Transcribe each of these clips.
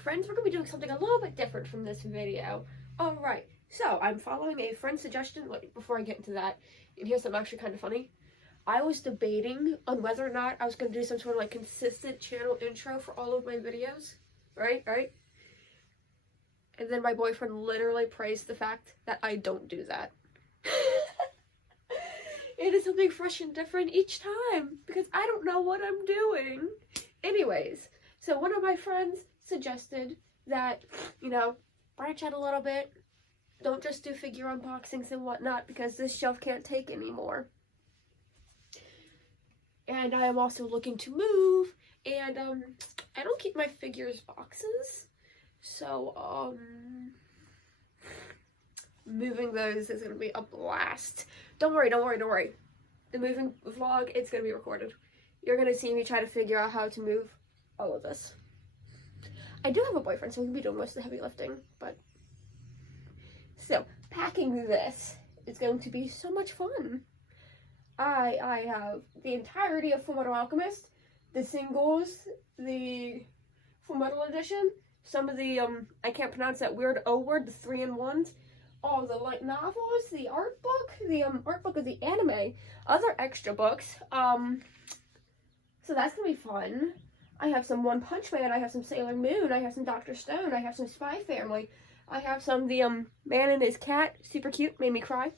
back, friends. We're going to be doing something a little bit different from this video. Alright, so I'm following a friend's suggestion. Wait, before I get into that, and here's something actually kind of funny. I was debating on whether or not I was going to do some sort of like consistent channel intro for all of my videos. Right? And then my boyfriend literally praised the fact that I don't do that. It is something fresh and different each time because I don't know what I'm doing. Anyways, so one of my friends suggested that, branch out a little bit. Don't just do figure unboxings and whatnot because this shelf can't take anymore. And I am also looking to move, and I don't keep my figures boxes, so moving those is gonna be a blast. Don't worry. The moving vlog, it's gonna be recorded. You're gonna see me try to figure out how to move all of this. I do have a boyfriend, so we can be doing most of the heavy lifting, but so packing this is going to be so much fun. I have the entirety of Fullmetal Alchemist, the singles, the Fullmetal edition, some of the, I can't pronounce that weird O word, the 3-in-1s, all the light novels, the art book of the anime, other extra books, so that's gonna be fun. I have some One Punch Man, I have some Sailor Moon, I have some Dr. Stone, I have some Spy Family, I have some the, Man and His Cat, super cute, made me cry.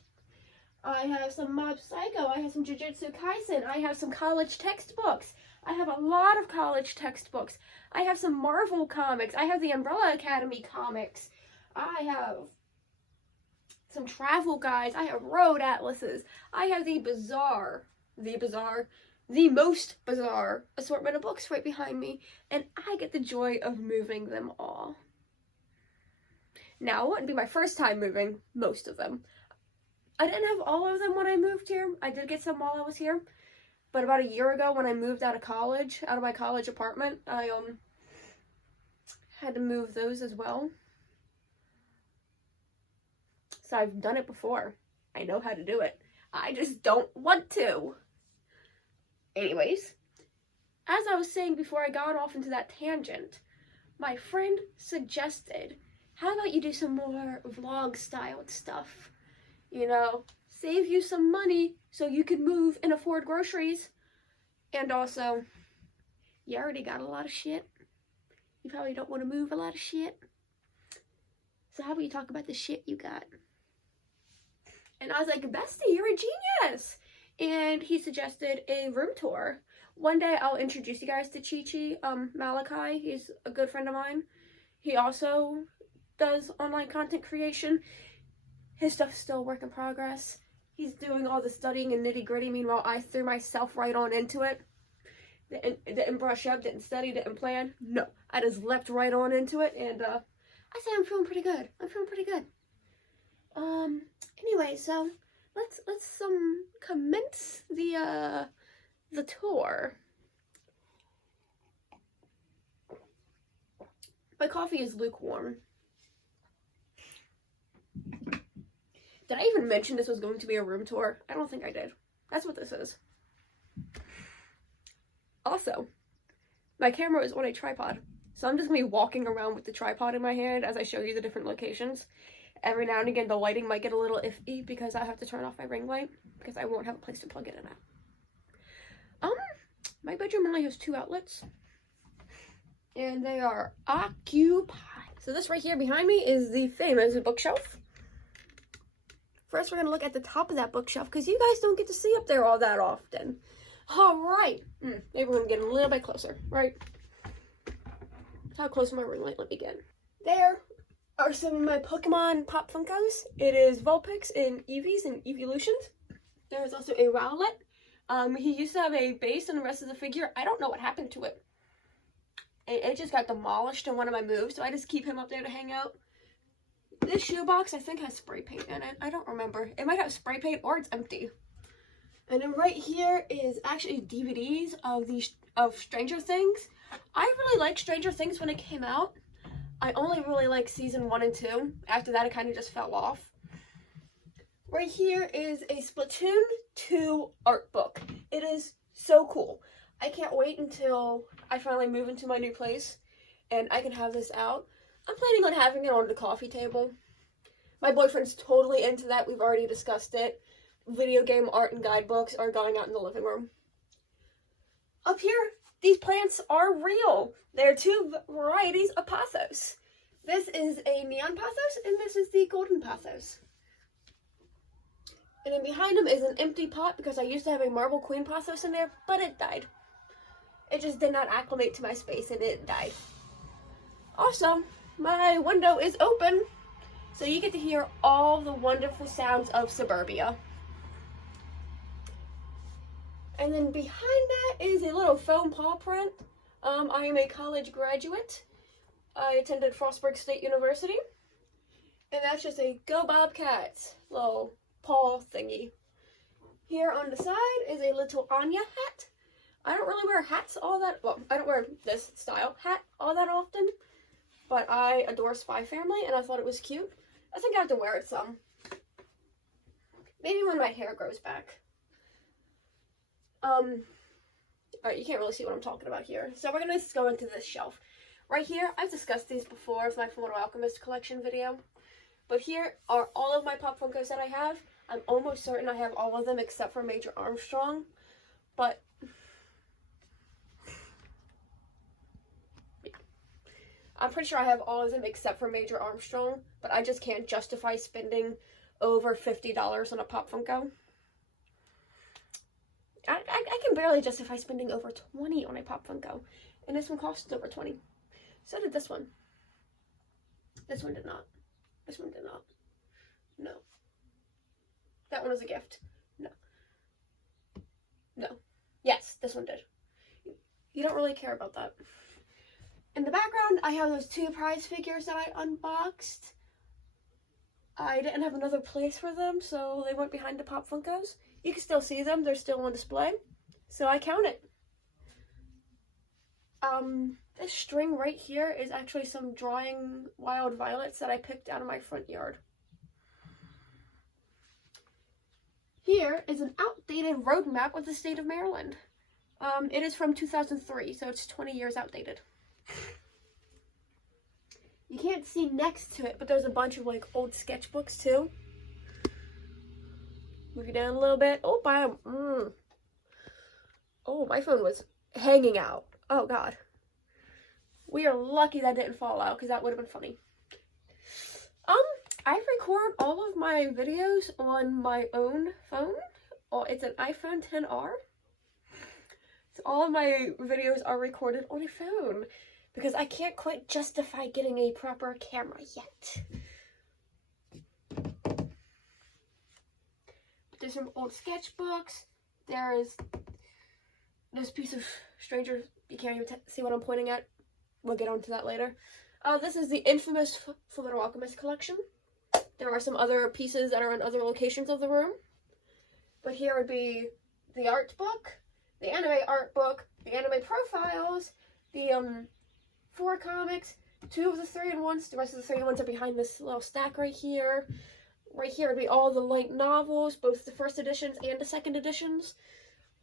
I have some Mob Psycho, I have some Jujutsu Kaisen, I have some college textbooks, I have a lot of college textbooks, I have some Marvel comics, I have the Umbrella Academy comics, I have some travel guides, I have road atlases, I have the most bizarre assortment of books right behind me, and I get the joy of moving them all. Now, it wouldn't be my first time moving most of them. I didn't have all of them when I moved here. I did get some while I was here. But about a year ago when I moved out of college, out of my college apartment, I had to move those as well. So I've done it before. I know how to do it. I just don't want to. Anyways, as I was saying before I got off into that tangent, my friend suggested, how about you do some more vlog styled stuff? Save you some money so you can move and afford groceries. And also, you already got a lot of shit. You probably don't want to move a lot of shit. So how about you talk about the shit you got? And I was like, Bestie, you're a genius. And he suggested a room tour. One day I'll introduce you guys to Chi-Chi, Malachi. He's a good friend of mine. He also does online content creation. His stuff's still a work in progress. He's doing all the studying and nitty-gritty. Meanwhile, I threw myself right on into it. Didn't brush up, didn't study, didn't plan. No, I just leapt right on into it, and I say I'm feeling pretty good. Anyway, so let's commence the tour. My coffee is lukewarm. Did I even mention this was going to be a room tour? I don't think I did. That's what this is. Also, my camera is on a tripod, so I'm just going to be walking around with the tripod in my hand as I show you the different locations. Every now and again, the lighting might get a little iffy because I have to turn off my ring light because I won't have a place to plug it in at. My bedroom only has 2 outlets, and they are occupied. So this right here behind me is the famous bookshelf. First, we're going to look at the top of that bookshelf because you guys don't get to see up there all that often. All right. Maybe we're going to get a little bit closer, right? How close is my ring light? Let me get. There are some of my Pokemon Pop Funkos. It is Vulpix and Eevees and Evolutions. There's also a Rowlet. He used to have a base and the rest of the figure. I don't know what happened to it. It just got demolished in one of my moves, so I just keep him up there to hang out. This shoebox, I think, has spray paint in it. I don't remember. It might have spray paint or it's empty. And then right here is actually DVDs of Stranger Things. I really liked Stranger Things when it came out. I only really liked season 1 and 2. After that, it kind of just fell off. Right here is a Splatoon 2 art book. It is so cool. I can't wait until I finally move into my new place and I can have this out. I'm planning on having it on the coffee table. My boyfriend's totally into that. We've already discussed it. Video game art and guidebooks are going out in the living room. Up here, these plants are real. There are two varieties of pothos. This is a neon pothos, and this is the golden pothos. And then behind them is an empty pot because I used to have a marble queen pothos in there, but it died. It just did not acclimate to my space, and it died. Also, my window is open, so you get to hear all the wonderful sounds of suburbia. And then behind that is a little foam paw print. I am a college graduate. I attended Frostburg State University. And that's just a Go Bobcats little paw thingy. Here on the side is a little Anya hat. I don't really wear hats all that, well, I don't wear this style hat all that often, but I adore Spy Family and I thought it was cute. I think I have to wear it some. Maybe when my hair grows back. Alright, you can't really see what I'm talking about here. So we're gonna just go into this shelf. Right here, I've discussed these before with my Fullmetal Alchemist collection video. But here are all of my Pop Funkos that I have. I'm almost certain I have all of them except for Major Armstrong. But yeah. I'm pretty sure I have all of them except for Major Armstrong. But I just can't justify spending over $50 on a Pop Funko. I can barely justify spending over $20 on a Pop Funko. And this one costs over $20. So did this one. This one did not. This one did not. No. That one was a gift. No. No. Yes, this one did. You don't really care about that. In the background, I have those two prize figures that I unboxed. I didn't have another place for them, so they went behind the Pop Funkos. You can still see them. They're still on display. So I count it. This string right here is actually some drawing wild violets that I picked out of my front yard. Here is an outdated road map of the state of Maryland. It is from 2003, so it's 20 years outdated. You can't see next to it, but there's a bunch of like old sketchbooks too. Move it down a little bit. Oh, Oh, my phone was hanging out. Oh, God. We are lucky that didn't fall out, because that would have been funny. I record all of my videos on my own phone. Oh, it's an iPhone XR. So all of my videos are recorded on a phone, because I can't quite justify getting a proper camera yet. There's some old sketchbooks. There is this piece of Stranger. You can't even see what I'm pointing at. We'll get onto that later. This is the infamous Fullmetal Alchemist collection. There are some other pieces that are in other locations of the room. But here would be the art book, the anime art book, the anime profiles, the 4 comics, 2 of the 3-in-1s. The rest of the 3-in-1s are behind this little stack right here. Right here would be all the light novels, both the first editions and the second editions.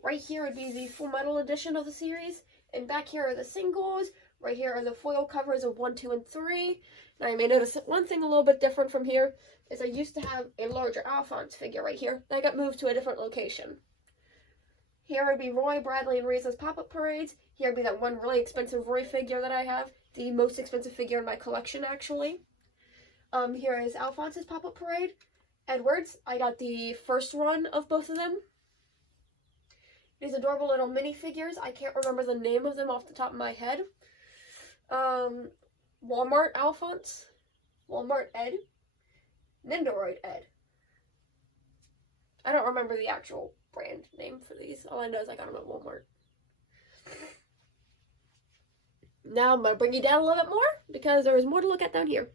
Right here would be the Full Metal edition of the series. And back here are the singles. Right here are the foil covers of 1, 2, and 3. Now you may notice that one thing a little bit different from here is I used to have a larger Alphonse figure right here. That got moved to a different location. Here would be Roy, Bradley, and Riza's pop-up parades. Here would be that one really expensive Roy figure that I have. The most expensive figure in my collection, actually. Here is Alphonse's pop-up parade. Edward's, I got the first run of both of them. These adorable little minifigures. I can't remember the name of them off the top of my head. Walmart Alphonse. Walmart Ed. Nindoroid Ed. I don't remember the actual brand name for these. All I know is I got them at Walmart. Now I'm going to bring you down a little bit more because there is more to look at down here.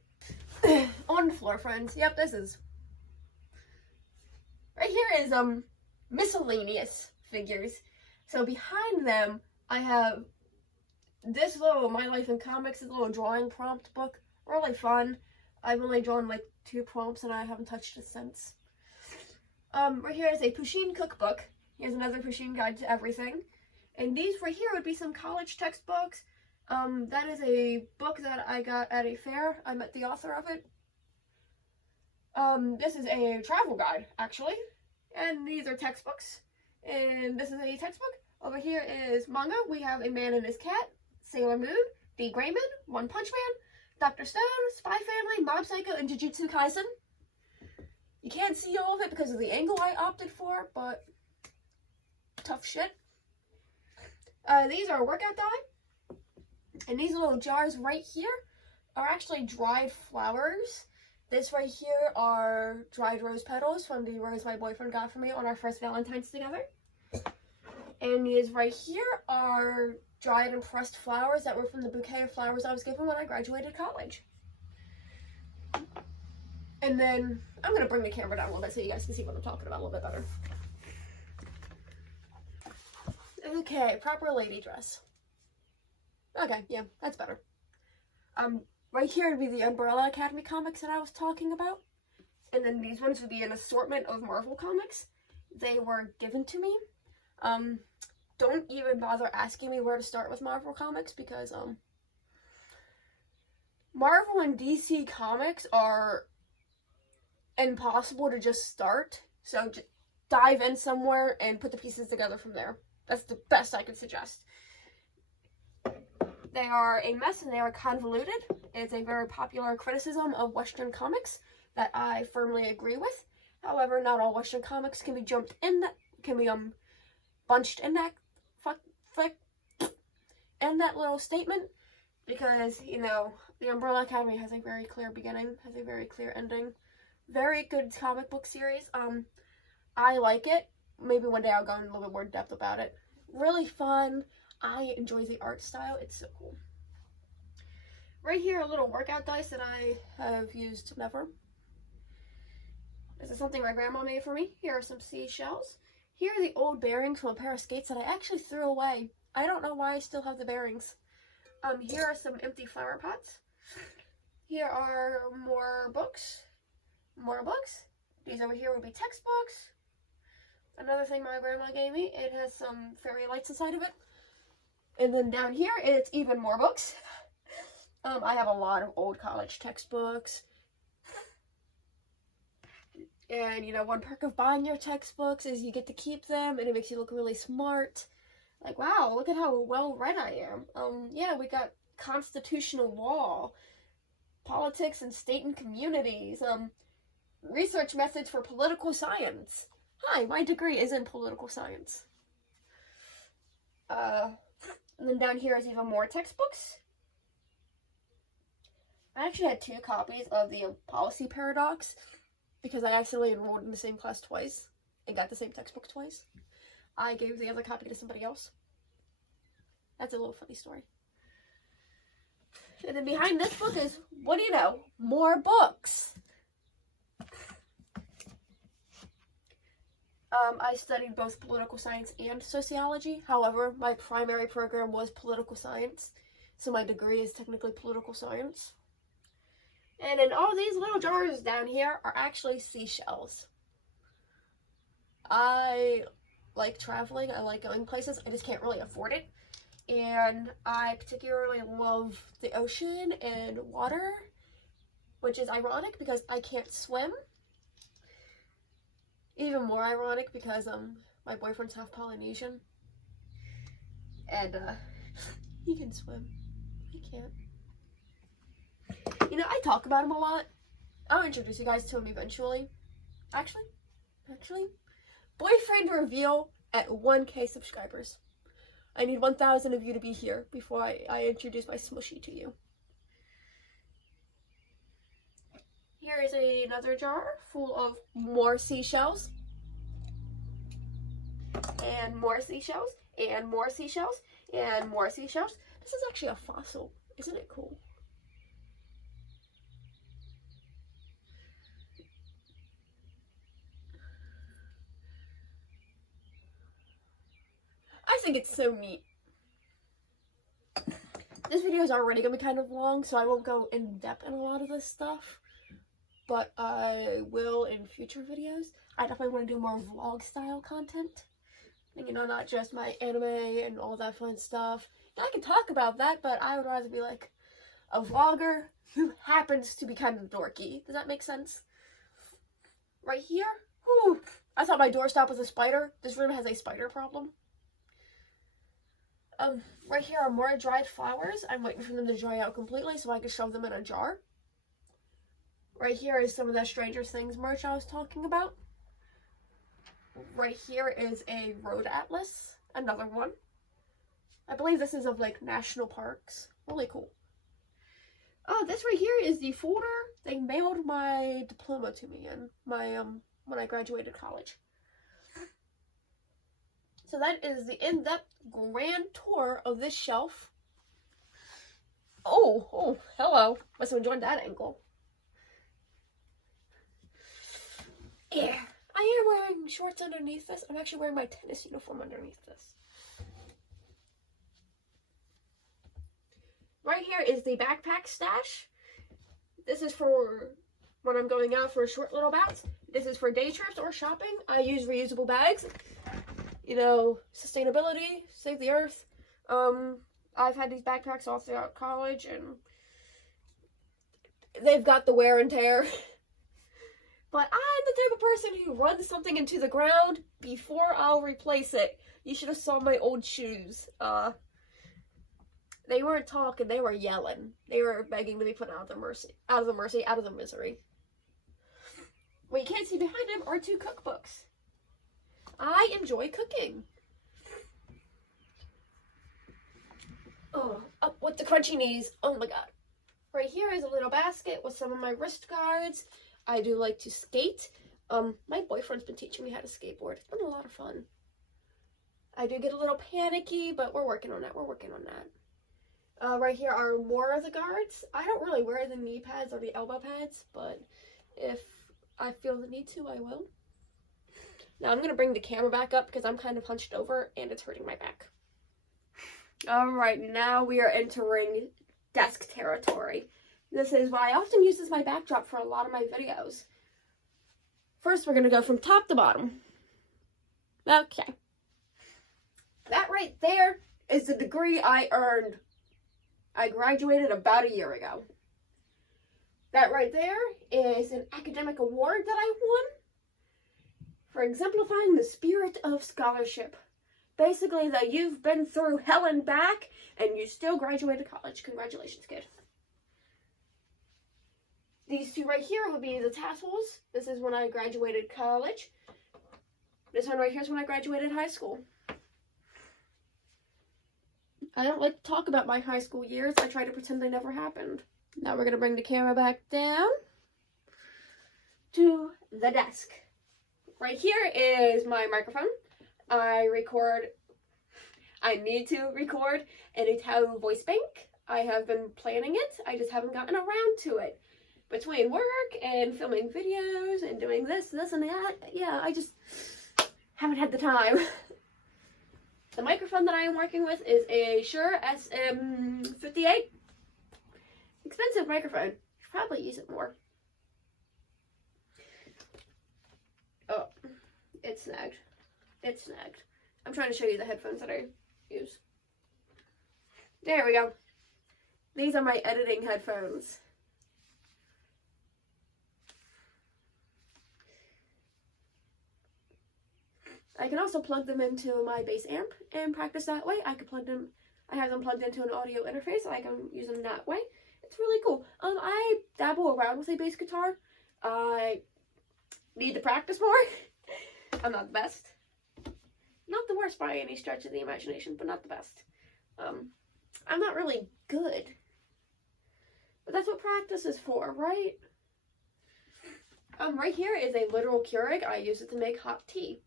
On the floor, friends. Yep, this is. Right here is miscellaneous figures. So behind them, I have this little My Life in Comics, this little drawing prompt book. Really fun. I've only drawn like 2 prompts and I haven't touched it since. Right here is a Pusheen cookbook. Here's another Pusheen guide to everything. And these right here would be some college textbooks, That is a book that I got at a fair. I met the author of it. This is a travel guide, actually. And these are textbooks. And this is a textbook. Over here is manga. We have A Man and His Cat, Sailor Moon, The Gray Man, One Punch Man, Dr. Stone, Spy Family, Mob Psycho, and Jujutsu Kaisen. You can't see all of it because of the angle I opted for, but tough shit. These are a workout dye. And these little jars right here are actually dried flowers. This right here are dried rose petals from the rose my boyfriend got for me on our first Valentine's together. And these right here are dried and pressed flowers that were from the bouquet of flowers I was given when I graduated college. And then I'm going to bring the camera down a little bit so you guys can see what I'm talking about a little bit better. Okay, proper lady dress. Okay, yeah, that's better. Right here would be the Umbrella Academy comics that I was talking about. And then these ones would be an assortment of Marvel comics. They were given to me. Don't even bother asking me where to start with Marvel comics because, Marvel and DC comics are impossible to just start. So just dive in somewhere and put the pieces together from there. That's the best I could suggest. They are a mess and they are convoluted. It's a very popular criticism of Western comics that I firmly agree with. However, not all Western comics can be bunched in that little statement because, you know, the Umbrella Academy has a very clear beginning, has a very clear ending. Very good comic book series. I like it. Maybe one day I'll go in a little bit more depth about it. Really fun. I enjoy the art style. It's so cool. Right here, a little workout dice that I have used never. This is something my grandma made for me. Here are some seashells. Here are the old bearings from a pair of skates that I actually threw away. I don't know why I still have the bearings. Here are some empty flower pots. Here are more books. More books. These over here will be textbooks. Another thing my grandma gave me, it has some fairy lights inside of it. And then down here, it's even more books. I have a lot of old college textbooks. And, you know, one perk of buying your textbooks is you get to keep them, and it makes you look really smart. Like, wow, look at how well read I am. Yeah, we got constitutional law, politics and state and communities, research methods for political science. Hi, my degree is in political science. And then down here is even more textbooks. I actually had 2 copies of the Policy Paradox because I accidentally enrolled in the same class twice and got the same textbook twice. I gave the other copy to somebody else. That's a little funny story. And then behind this book is, what do you know, more books. I studied both political science and sociology. However, my primary program was political science, so my degree is technically political science. And in all these little jars down here are actually seashells. I like traveling. I like going places. I just can't really afford it. And I particularly love the ocean and water, which is ironic because I can't swim. Even more ironic because my boyfriend's half Polynesian. And he can swim. I can't. You know, I talk about him a lot. I'll introduce you guys to him eventually. Actually, boyfriend reveal at 1K subscribers. I need 1,000 of you to be here before I introduce my smushy to you. Here is another jar full of more seashells. And more seashells. And more seashells. And more seashells. This is actually a fossil. Isn't it cool? I think it's so neat. This video is already going to be kind of long, so I won't go in depth in a lot of this stuff. But I will in future videos. I definitely want to do more vlog style content. And, you know, not just my anime and all that fun stuff. I can talk about that, but I would rather be like a vlogger who happens to be kind of dorky. Does that make sense? Right here, whew, I thought my doorstop was a spider. This room has a spider problem. Right here are more dried flowers. I'm waiting for them to dry out completely so I can shove them in a jar. Right here is some of that Stranger Things merch I was talking about. Right here is a road atlas, another one. I believe this is of like national parks. Really cool. Oh, this right here is the folder they mailed my diploma to me in my when I graduated college. So that is the in-depth grand tour of this shelf. Oh, hello. Must have enjoyed that angle. Yeah, I am wearing shorts underneath this. I'm actually wearing my tennis uniform underneath this. Right here is the backpack stash. This is for when I'm going out for short little bouts. This is for day trips or shopping. I use reusable bags. You know, sustainability, save the earth. I've had these backpacks all throughout college and they've got the wear and tear. But I'm the type of person who runs something into the ground before I'll replace it. You should have saw my old shoes. They weren't talking, they were yelling. They were begging to be put out of the misery. What you can't see behind them are 2 cookbooks. I enjoy cooking. Oh, up with the crunchy knees. Oh my god. Right here is a little basket with some of my wrist guards. I do like to skate. My boyfriend's been teaching me how to skateboard. It's been a lot of fun. I do get a little panicky, but we're working on that. Right here are more of the guards. I don't really wear the knee pads or the elbow pads, but if I feel the need to, I will. Now I'm going to bring the camera back up because I'm kind of hunched over and it's hurting my back. Alright, now we are entering desk territory. This is why I often use as my backdrop for a lot of my videos. First, we're going to go from top to bottom. Okay. That right there is the degree I earned. I graduated about a year ago. That right there is an academic award that I won for exemplifying the spirit of scholarship. Basically, that you've been through hell and back, and you still graduated college. Congratulations, kid. These 2 right here will be the tassels. This is when I graduated college. This one right here is when I graduated high school. I don't like to talk about my high school years. I try to pretend they never happened. Now we're going to bring the camera back down to the desk. Right here is my microphone. I need to record an Italian voice bank. I have been planning it. I just haven't gotten around to it. Between work and filming videos and doing this and that, yeah, I just haven't had the time. The microphone that I am working with is a Shure SM58. Expensive microphone. Should probably use it more. Oh, it snagged. It snagged. I'm trying to show you the headphones that I use. There we go. These are my editing headphones. I can also plug them into my bass amp and practice that way. I have them plugged into an audio interface, so I can use them that way. It's really cool. I dabble around with a bass guitar. I need to practice more. I'm not the best. Not the worst by any stretch of the imagination, but not the best. I'm not really good. But that's what practice is for, right? Right here is a literal Keurig. I use it to make hot tea.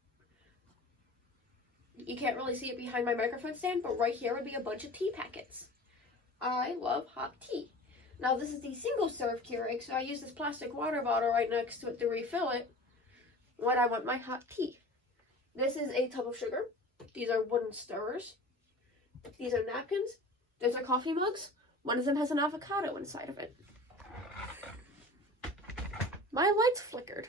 You can't really see it behind my microphone stand, but right here would be a bunch of tea packets. I love hot tea. Now this is the single serve Keurig, so I use this plastic water bottle right next to it to refill it when I want my hot tea. This is a tub of sugar. These are wooden stirrers. These are napkins. Those are coffee mugs. One of them has an avocado inside of it. My lights flickered.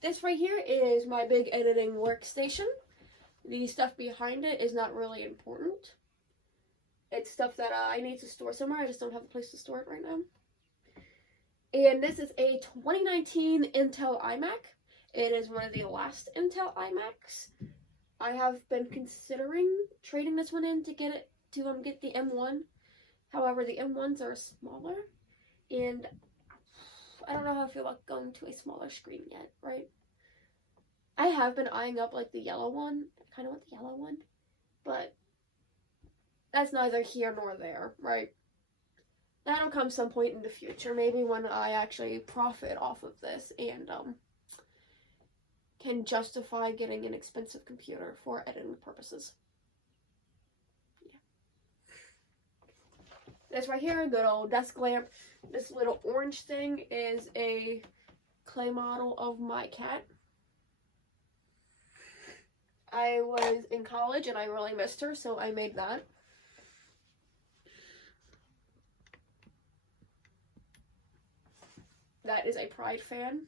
This right here is my big editing workstation. The stuff behind it is not really important. It's stuff that I need to store somewhere. I just don't have a place to store it right now. And this is a 2019 Intel iMac. It is one of the last Intel iMacs. I have been considering trading this one in to get the M1. However, the M1s are smaller, and I don't know how I feel about going to a smaller screen yet, right? I have been eyeing up like the yellow one. I kind of want the yellow one, but that's neither here nor there, right? That'll come some point in the future, maybe when I actually profit off of this and can justify getting an expensive computer for editing purposes. Yeah. This right here, good old desk lamp. This little orange thing is a clay model of my cat. I was in college and I really missed her, so I made that. That is a Pride fan.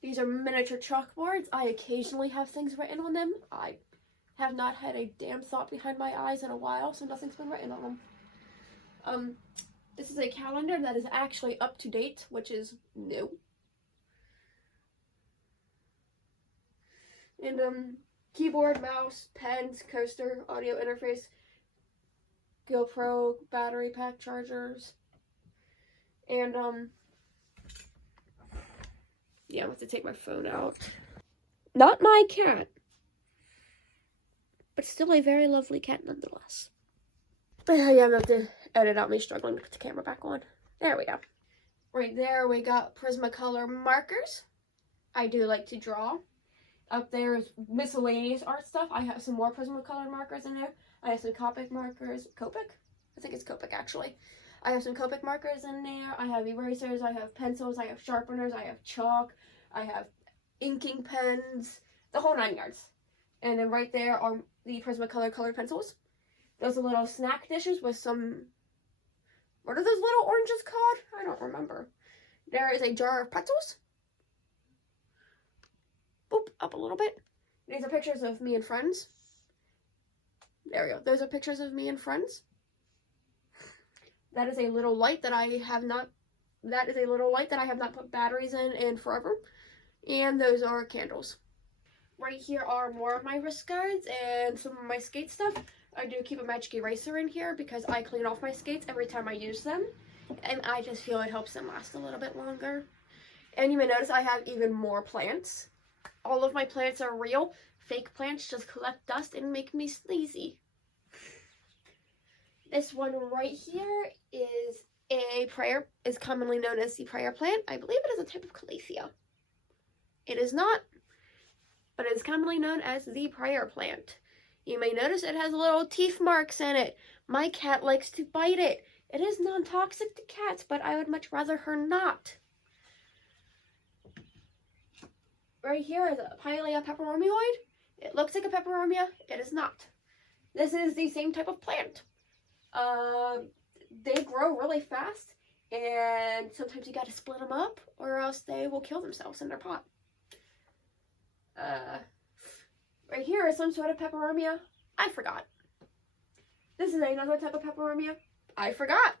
These are miniature chalkboards. I occasionally have things written on them. I have not had a damn thought behind my eyes in a while, so nothing's been written on them. This is a calendar that is actually up to date, which is new. And keyboard, mouse, pens, coaster, audio interface, GoPro, battery pack chargers. And, yeah, I have to take my phone out. Not my cat, but still a very lovely cat nonetheless. Yeah, I'm going to have to edit out me struggling to put the camera back on. There we go. Right there, we got Prismacolor markers. I do like to draw. Up there is miscellaneous art stuff. I have some more Prismacolor markers in there. I have some Copic markers. Copic? I think it's Copic, actually. I have some Copic markers in there. I have erasers. I have pencils. I have sharpeners. I have chalk. I have inking pens. The whole 9 yards. And then right there are the Prismacolor colored pencils. Those are little snack dishes with some... What are those little oranges called? I don't remember. There is a jar of pretzels. Boop, up a little bit. These are pictures of me and friends. There we go. Those are pictures of me and friends. That is a little light that I have not put batteries in forever. And those are candles. Right here are more of my wrist guards and some of my skate stuff. I do keep a magic eraser in here because I clean off my skates every time I use them. And I just feel it helps them last a little bit longer. And you may notice I have even more plants. All of my plants are real. Fake plants just collect dust and make me sneezy. This one right here is commonly known as the prayer plant. I believe it is a type of calathea. It is not, but it is commonly known as the prayer plant. You may notice it has little teeth marks in it. My cat likes to bite it. It is non-toxic to cats, but I would much rather her not. Right here is a Pilea peperomioid. It looks like a peperomia. It is not. This is the same type of plant. They grow really fast, and sometimes you gotta split them up, or else they will kill themselves in their pot. Right here is some sort of peperomia. I forgot. This is another type of peperomia. I forgot.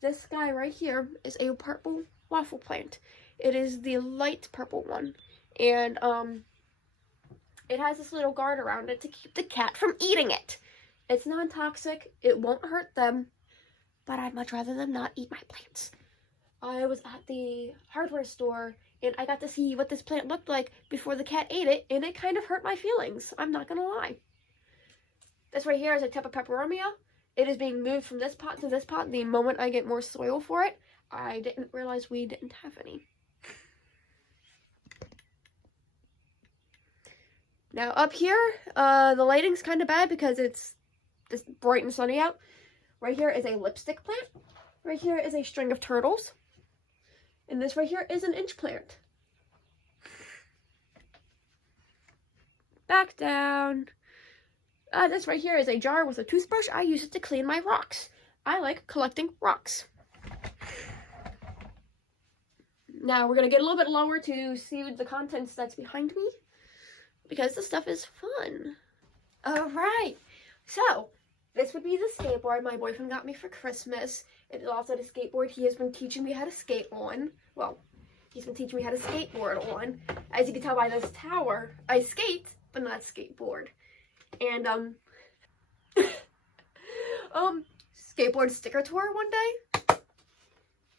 This guy right here is a purple waffle plant. It is the light purple one. And, it has this little guard around it to keep the cat from eating it. It's non-toxic. It won't hurt them. But I'd much rather them not eat my plants. I was at the hardware store, and I got to see what this plant looked like before the cat ate it, and it kind of hurt my feelings. I'm not going to lie. This right here is a type of peperomia. It is being moved from this pot to this pot the moment I get more soil for it. I didn't realize we didn't have any. Now up here, the lighting's kind of bad because it's this bright and sunny out. Right here is a lipstick plant. Right here is a string of turtles. And this right here is an inch plant. Back down. This right here is a jar with a toothbrush. I use it to clean my rocks. I like collecting rocks. Now we're gonna get a little bit lower to see the contents that's behind me, because this stuff is fun. Alright, so this would be the skateboard my boyfriend got me for Christmas. It is also the skateboard he has been teaching me how to skate on. Well, he's been teaching me how to skateboard on. As you can tell by this tower, I skate, but not skateboard. And, skateboard sticker tour one day?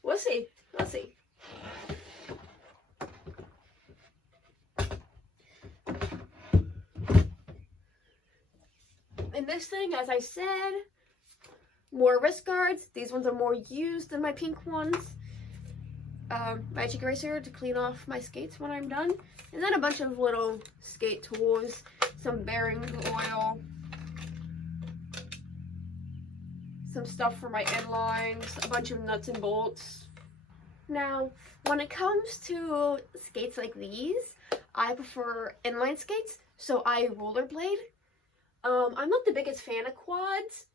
We'll see. We'll see. And this thing, as I said, more wrist guards. These ones are more used than my pink ones. Magic eraser to clean off my skates when I'm done. And then a bunch of little skate tools, some bearings, oil, some stuff for my inlines, a bunch of nuts and bolts. Now, when it comes to skates like these, I prefer inline skates, so I rollerblade. I'm not the biggest fan of quads,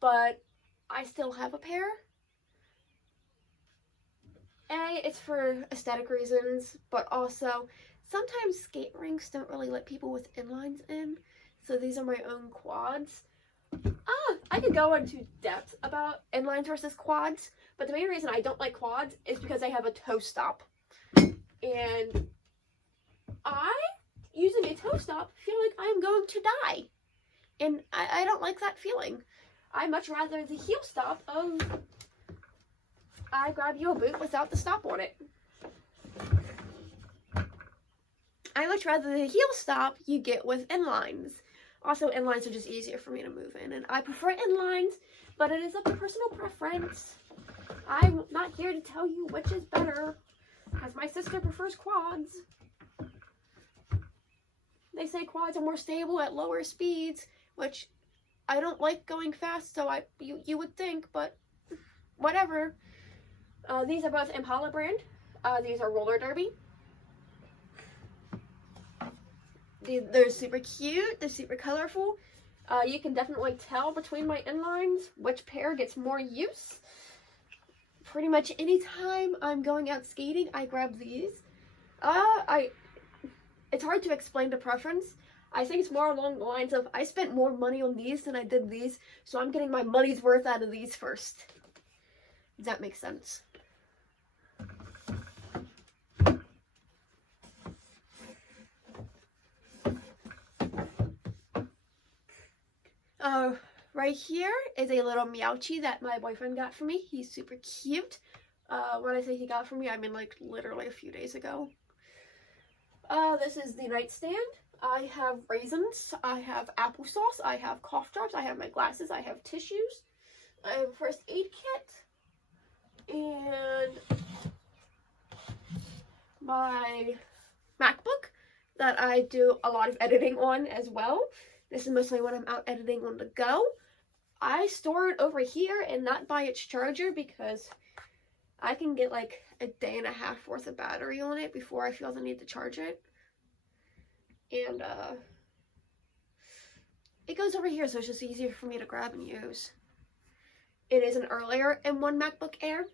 but I still have a pair. It's for aesthetic reasons, but also sometimes skate rinks don't really let people with inlines in, so these are my own quads. I could go into depth about inlines versus quads, but the main reason I don't like quads is because they have a toe stop. And using a toe stop, feel like I'm going to die. And I don't like that feeling. I much rather the heel stop of I grab you a boot without the stop on it. I much rather the heel stop you get with inlines. Also, inlines are just easier for me to move in, and I prefer inlines, but it is up to personal preference. I'm not here to tell you which is better, because my sister prefers quads. They say quads are more stable at lower speeds, which I don't like going fast, so you would think, but whatever. These are both Impala brand. These are roller derby. They're super cute. They're super colorful. You can definitely tell between my inlines which pair gets more use. Pretty much anytime I'm going out skating, I grab these. It's hard to explain the preference. I think it's more along the lines of I spent more money on these than I did these, so I'm getting my money's worth out of these first. Does that make sense? Right here is a little Meowchi that my boyfriend got for me. He's super cute. When I say he got for me, I mean like literally a few days ago. This is the nightstand. I have raisins, I have applesauce, I have cough drops, I have my glasses, I have tissues, I have a first aid kit, and my MacBook that I do a lot of editing on as well. This is mostly when I'm out editing on the go. I store it over here and not by its charger because I can get like a day and a half worth of battery on it before I feel the need to charge it. And it goes over here, so it's just easier for me to grab and use. It is an earlier M1 MacBook Air.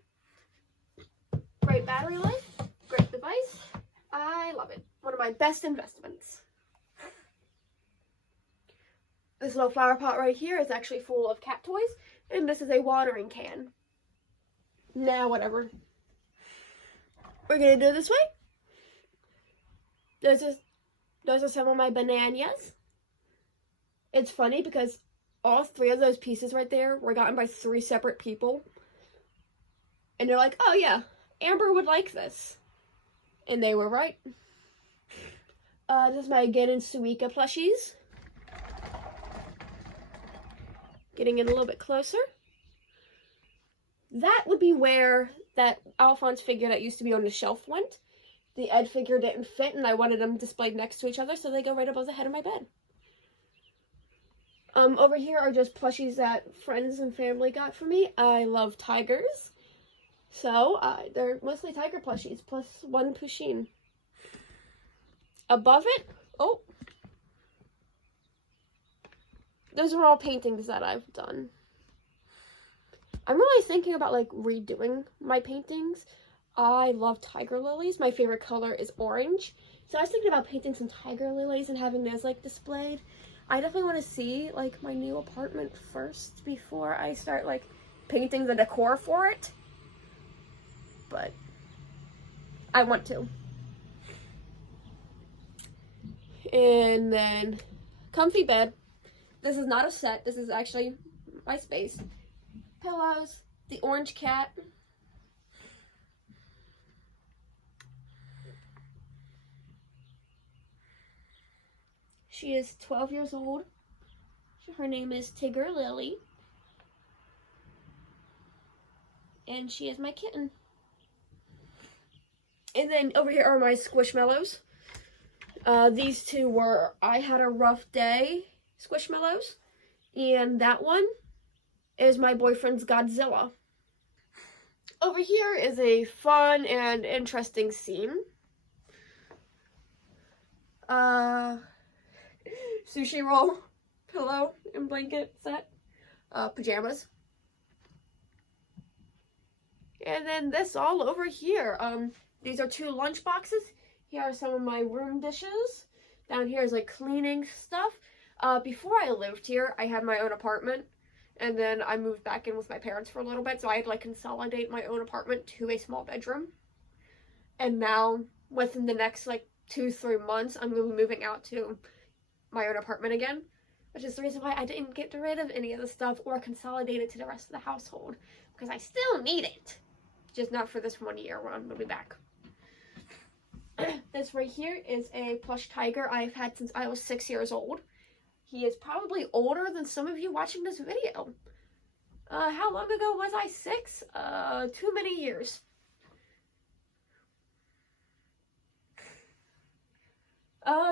Great battery life, great device. I love it. One of my best investments. This little flower pot right here is actually full of cat toys, and this is a watering can. Now, whatever. We're gonna do it this way. Those are some of my bananas. It's funny because all three of those pieces right there were gotten by 3 separate people. And they're like, oh yeah, Amber would like this. And they were right. This is my Gen and Suika plushies. Getting in a little bit closer. That would be where that Alphonse figure that used to be on the shelf went. The Ed figure didn't fit, and I wanted them displayed next to each other, so they go right above the head of my bed. Over here are just plushies that friends and family got for me. I love tigers, so they're mostly tiger plushies, plus 1 Pusheen. Above it, oh, those are all paintings that I've done. I'm really thinking about like redoing my paintings. I love tiger lilies. My favorite color is orange. So I was thinking about painting some tiger lilies and having those like displayed. I definitely want to see like my new apartment first before I start like painting the decor for it. But I want to. And then comfy bed. This is not a set. This is actually my space. Pillows. The orange cat. She is 12 years old. Her name is Tigger Lily. And she is my kitten. And then over here are my Squishmallows. These two were I Had a Rough Day Squishmallows. And that one is my boyfriend's Godzilla. Over here is a fun and interesting scene. Sushi roll, pillow and blanket set, pajamas. And then this all over here. These are 2 lunch boxes. Here are some of my room dishes. Down here is like cleaning stuff. Before I lived here, I had my own apartment. And then I moved back in with my parents for a little bit. So I had to like consolidate my own apartment to a small bedroom. And now within the next like 2-3 months, I'm going to be moving out to my own apartment again. Which is the reason why I didn't get rid of any of the stuff or consolidate it to the rest of the household. Because I still need it. Just not for this 1 year when I'm going to be back. This right here is a plush tiger I've had since I was 6 years old. He is probably older than some of you watching this video. How long ago was I 6? Too many years.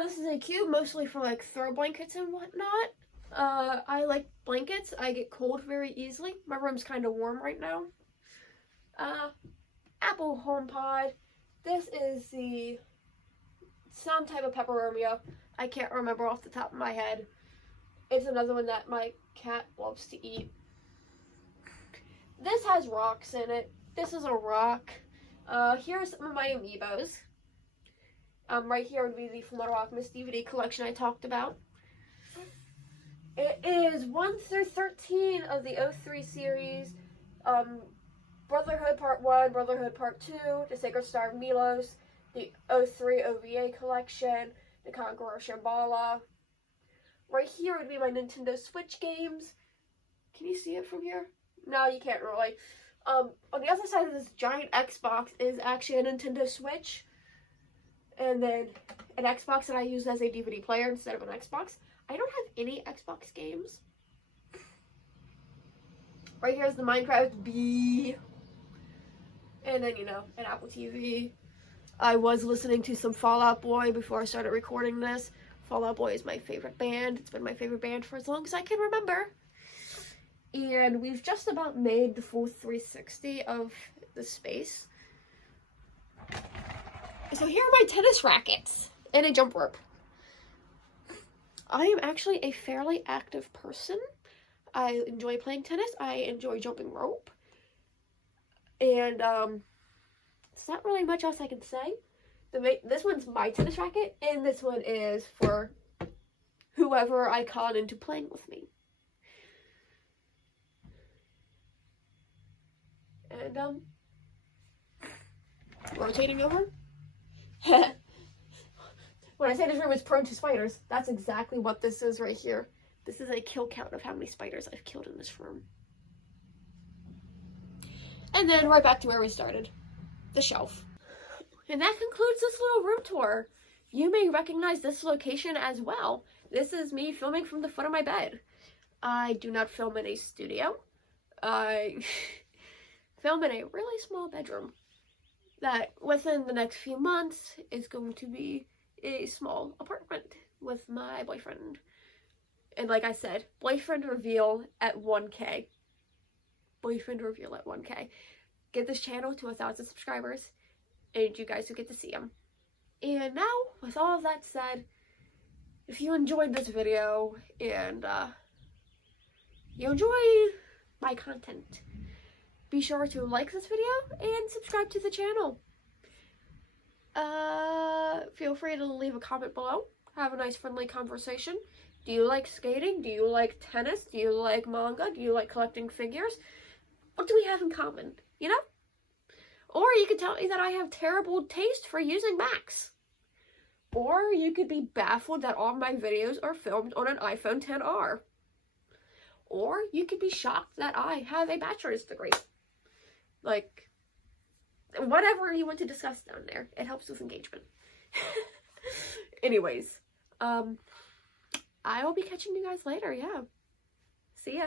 This is a cube, mostly for like throw blankets and whatnot. I like blankets. I get cold very easily. My room's kind of warm right now. Apple HomePod. This is some type of pepperomia. I can't remember off the top of my head. It's another one that my cat loves to eat. This has rocks in it. This is a rock. Here's some of my amiibos. Right here would be the Flutterwalkmas DVD collection I talked about. It is 1 through 13 of the 03 series. Brotherhood Part 1, Brotherhood Part 2, The Sacred Star of Milos, the 03 OVA collection, The Conqueror Shambhala. Right here would be my Nintendo Switch games. Can you see it from here? No, you can't really. On the other side of this giant Xbox is actually a Nintendo Switch. And then an Xbox that I use as a DVD player instead of an Xbox. I don't have any Xbox games. Right here is the Minecraft Bee. And then, you know, an Apple TV. I was listening to some Fall Out Boy before I started recording this. Fall Out Boy is my favorite band. It's been my favorite band for as long as I can remember. And we've just about made the full 360 of the space. So here are my tennis rackets and a jump rope. I am actually a fairly active person. I enjoy playing tennis. I enjoy jumping rope. And there's not really much else I can say. This one's my tennis racket, and this one is for whoever I call into playing with me. And rotating over. When I say this room is prone to spiders, that's exactly what this is right here. This is a kill count of how many spiders I've killed in this room. And then right back to where we started, the shelf. And that concludes this little room tour. You may recognize this location as well. This is me filming from the foot of my bed. I do not film in a studio. I film in a really small bedroom that within the next few months is going to be a small apartment with my boyfriend. And like I said, boyfriend reveal at 1K. Boyfriend reveal at 1K. Get this channel to 1,000 subscribers, and you guys will get to see him. And now, with all of that said, if you enjoyed this video and you enjoyed my content, Be sure to like this video and subscribe to the channel. Feel free to leave a comment below. Have a nice friendly conversation. Do you like skating? Do you like tennis? Do you like manga? Do you like collecting figures? What do we have in common, you know? Or you could tell me that I have terrible taste for using Macs. Or you could be baffled that all my videos are filmed on an iPhone XR. Or you could be shocked that I have a bachelor's degree. Like, whatever you want to discuss down there. It helps with engagement. Anyways, I will be catching you guys later, yeah. See ya.